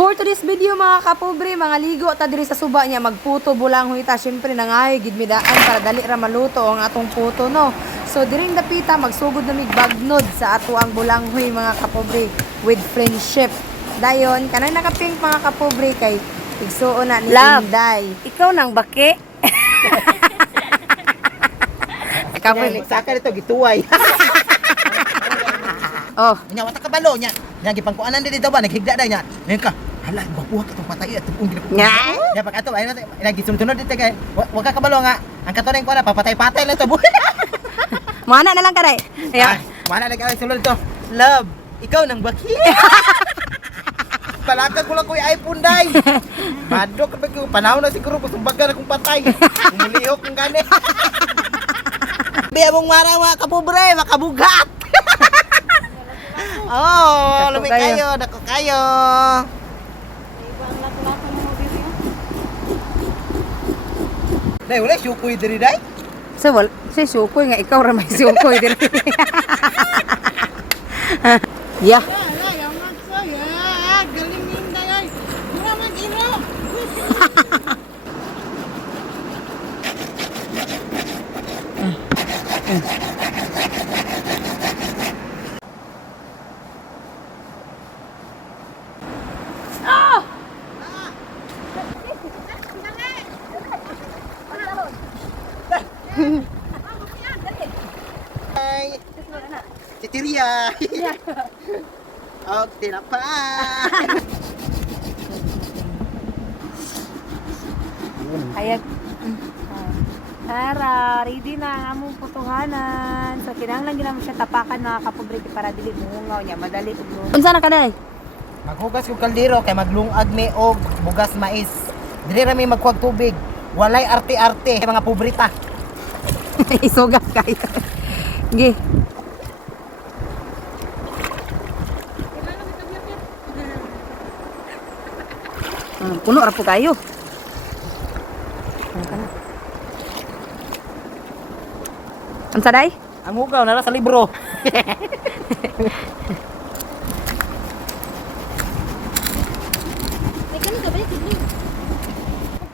For today's video mga kapobre, mga ligo ta diri sa suba niya magputo bulangoy ta. Syempre nangahay gid mi daan para dali ra maluto ang atong puto no. So diring dapita magsugod na mig bagnod sa ato ang bulanghoy mga kapobre with friendship. Dayon kanang nakapink mga kapobre kay igsuon na ni Love. Inday. Ikaw nang baki. Kapobre. Saka dito gituway. Oh, Nya wata kabalo nya. Nya gipangkuanan diri daw ba naghigda da nya. Ngayon ka. Hala, babuhat ka tong patay at tong gina. Nga. Ya pag ato ay lagi sunod dito kay wa ka kabalo nga. Ang katoneng ko na papatay-patay lang to. mana na lang kaday. Ay, mana lagi ay sulod to. Love, ikaw nang baki. Palakad ko lang ko yung iPhone day. Bado ka ko panahon na siguro kusumbaga na kong patay. Umulihok ng gani. Biya mong mara mga kapobre, makabugat. Oh, Dako lumik kayo. kayo, dako kayo. Day, wala syukoy diri day. So wal, si sukoy nga ikaw ra may sukoy diri. Yeah. Ay. Titiria. Oh, tinapa. Ayag. Tara, ready na ang among putuhanan. So kinahanglan gyud namo siya tapakan mga kapobre para dili mungaw niya, madali ug luto. Unsa na kaday? Maghugas ko kaldero kay maglungag mi og bugas mais. Dili ra mi magkuag tubig. Walay arte-arte mga pobrita. Isugat kayo. Gi. Puno ra po kayo. Unsa day? Ang hugaw nara sa libro.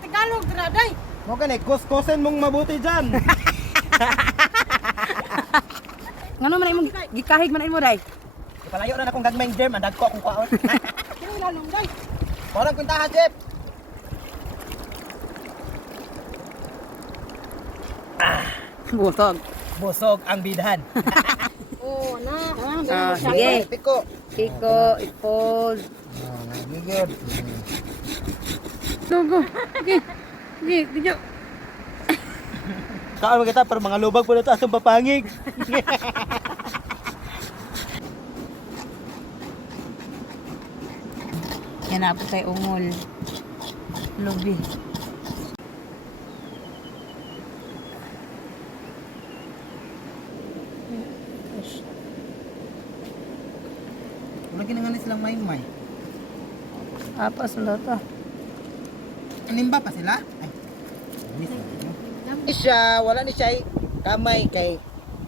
Tagalog dira day. Mo gani kuskosen mong mabuti diyan. Ngano man imong gikahig man imo day? Ipalayo na akong gagmayng germ, andag ko akong kwaon. Kini lalong day. Parang kwentahan, Jeff. Butog. Busog ang bidhan. Oh, na. Sige. Piko. Iko, ipod. Gigod. Dugo. Gi. Gi, diyo. Kaan mo kita para mga lubag po na taas ang papangig. Yan na po kay ungol. Lubi. Lagi na nga silang may-may. Apas na to. Animba pa sila? Ay. Siya, wala ni siya kamay kay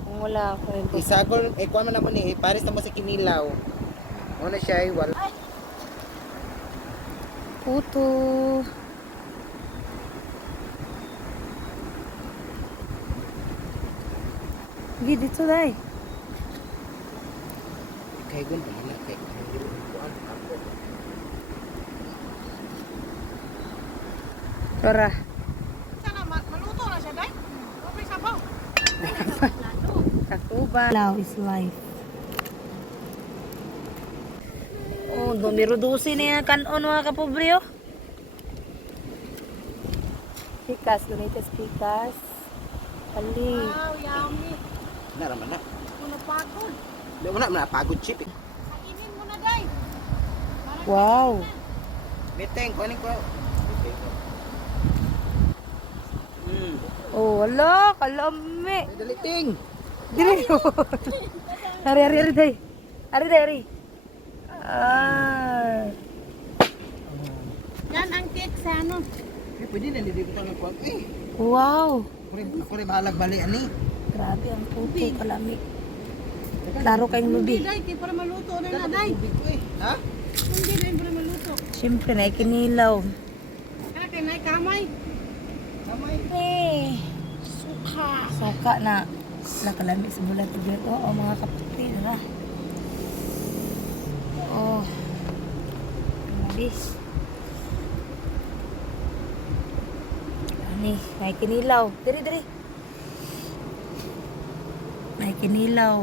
Kung wala ako rin po. isagol, kuha mo naman ni Paris na mo si Kinilaw. Wala siya, wala. Puto. Gi, dito day. Kay gun, bahala kay. Tora. Sana maluto na siya day. Okay sabaw. Kakuba. Love is life. Oh, dumirudusi na yung kanon mga kapobre oh. Pikas, gunitas pikas. Ali. Wow, yummy. Naraman na. Kuno pagod. Di mo na pagod chip. Kainin mo na day. Wow. Meeting, kunin ko. Oh, wala. Kalami. Daliting. Dili yun. Ari, day. Ari. Ah. Yan ang cake sa ano. Pwede na, hindi ko tanong kuwag. Wow. Ako rin mahalag bali, ani. Grabe ang puto kalami. Klaro kayong lubi. Day, kay para maluto na na day. Ha? Hindi na para maluto. Siyempre, naikinilaw. Kaya na kamay. Suka na. Nakalami sa bulan. Oo, mga kapatid. Diba? Oh. Mabis. Ani, naikinilaw. Diri. Naikinilaw.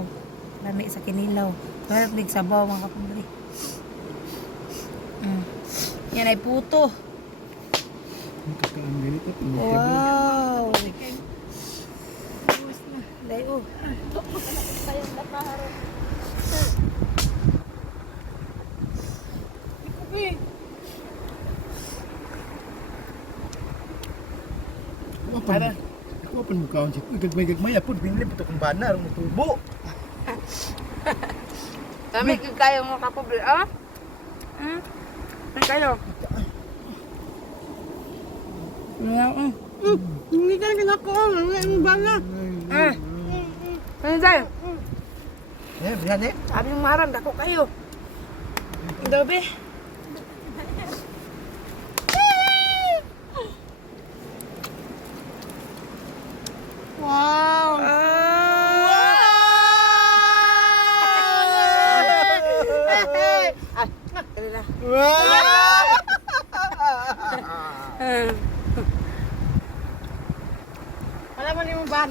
Lami sa kinilaw. Pero nagsabaw mga kapatid. Yan ay puto. Wow. Dayo. Ako pa mo kaon siya. Gagmay apod binili pa kung bana ron tubo. Kami kayo mo kapobre, ah? Kayo. Hindi ka rin ako. Ang bala. Ano tayo? Bihan eh. Sabi ng marang, dako kayo. Gabi. Wow! Wala mo yung ban.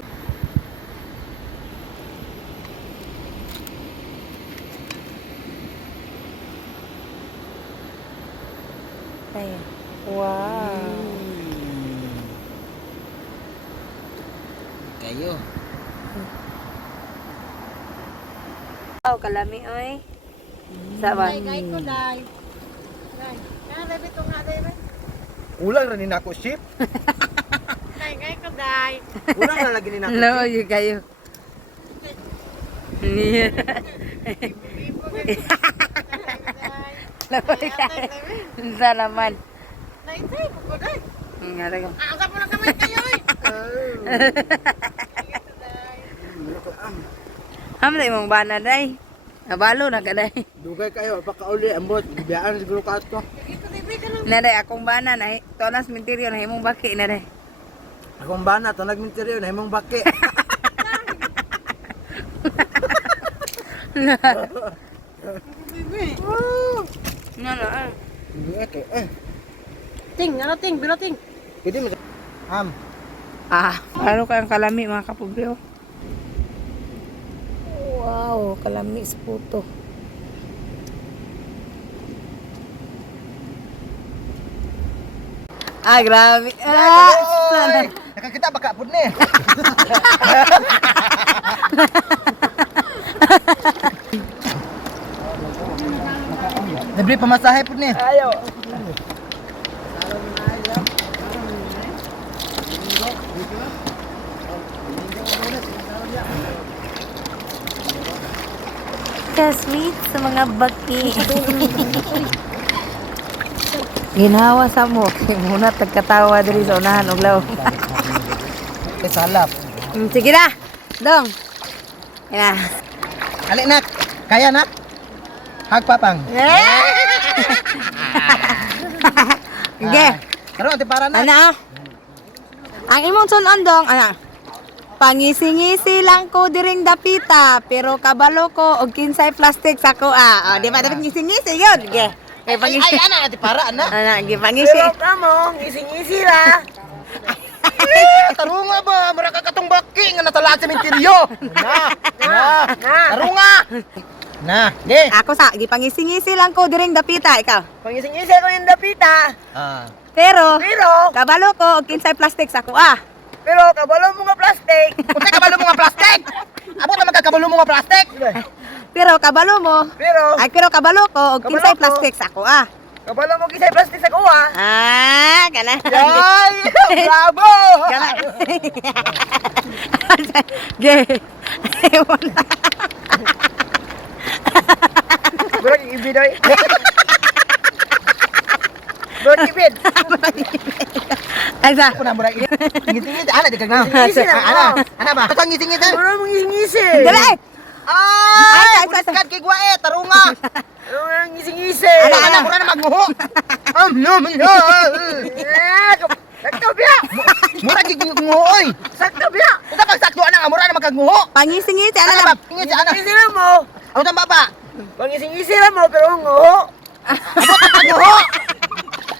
Ayan. Wow. Kayo. Wow, kalami oy. Saban. ko, day. Day. Kaya ito nga, day. Ulang ra ni nako ship. Day ko, day. Ulang ra lagi ni nako. Hello, you kayo. Sa naman. Day, ko, day. Nga rin. Ang mo na kamay kayo, eh. Hamlay mong bana day. Nabalo na ka day. Dugay kayo pakauli ambot biyaan siguro ka ato. Na day akong bana na tonas minteryo na himong baki na day. Akong bana to nagminteryo na himong baki. Ano Ting, ano ting, biloting. Pwede mo. ano kayang kalami mga kapubyo? Wow, kalami sa puto. Grabe. Nakakita baka pud ni. Libre pamasahe pud ni. Ayo. Sweet sa mga baki. Ginawa sa mo. Muna tagkatawa diri sa unahan og law. Salap. Sige na. Dong. Yan. Ali nak. Kaya nak? Hagpapang. Okay. Karon ate para na. Ana. Ang imong sunon dong, ana. Pangisi-ngisi lang ko diring dapita, pero kabalo ko og kinsay plastic sa ko ah. Di ba dapat ngisi-ngisi yun? Okay. May pangisi. Ay ana ate para ana. Ana, gipangisi. kamo, ngisi-ngisi la. Tarunga ba? Mura ka katong baki nga natala sa minteryo. Na. Tarunga. Na, di. Ako sa gipangisi-ngisi lang ko diring dapita, ikaw. Pangising-ngisi ko yung dapita. Pero Pero, kabalo ko og kinsay plastic sa ko ah. pero kabalo mo nga plastic. Unsay kabalo mo nga plastic? Amo ta magkakabalo mo nga plastic? Pero kabalo mo. Pero kabalo ko og kinsay Kabalo ko. plastic sa ko ah. Kabalo mo kisay plastic sa kuha. Kana. Ay, bravo! Kana. Gay. Bro, ibidoy. Bro, ibid. Asa? Ako na mura ini. Ngiti-ngiti ana di kagna. Ngiti-ngiti na, Ana ba? Katang ngiti-ngiti. Bro, mong ngisi-ngisi. Dali. Ay, Ay, puliskan kay Guae, tarunga. Bro, ngisi-ngisi. Ana mura na magmuho. Sakto biya. Mura gid nguhoy. Sakto biya. Uta pag sakto ana mura na magkaguho. Pangising-ngisi, Ano ano ba? lang. Ingit sa ana. Isira mo. Ano tama ba? Pangising-ising lang mo, pero nguho. Kaguho.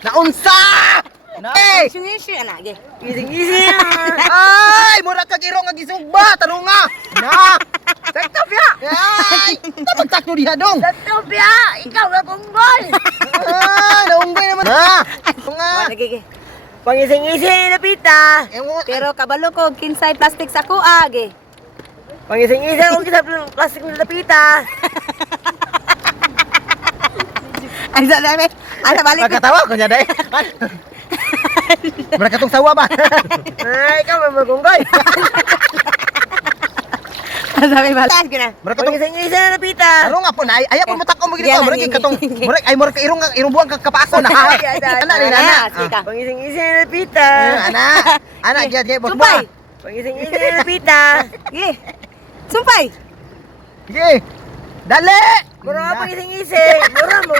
Naunsa. Hey! Pangising-ngisi, ana, ge. Ising-ising. Ay, mura ka giro nga gisugba, tarunga. Na. Sakto biya. Ay, tapos sakto diha dong. Sakto biya. Ikaw ka kunggol. Ah, naunggay naman. Na. Nga. Nagige. Pangising-ising na pita. Pero kabalo ko, kinsay plastic sa kuha, ge. Pangising-ising kung kita plastic na lapita. Ay, sa dami. Ano, balik ko. Pagkatawa ko niya dahil. Mura katong sawa ba? Ay, ikaw may magunggoy. Ano, sabi, balik ko na. Mura katong Pangising-ising na lapita. Aro nga po na ay ako mo takon mo gito. Yan, Mura yan, katong yan. mura ay mura ka irong buang kapaso na. Ana ni nana. Sige ka. Pangising-ising na lapita. Ana. Ana gyud boss Sumpay. ba. Pangising-ising na lapita. Ge. Sumpay. Sige. Dali. Mura ka pangising-ising. Mura mo.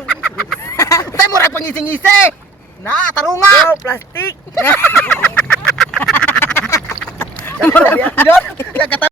Tay mura pangising-isi. Na tarunga. Oh, plastic. Dot. Ya kata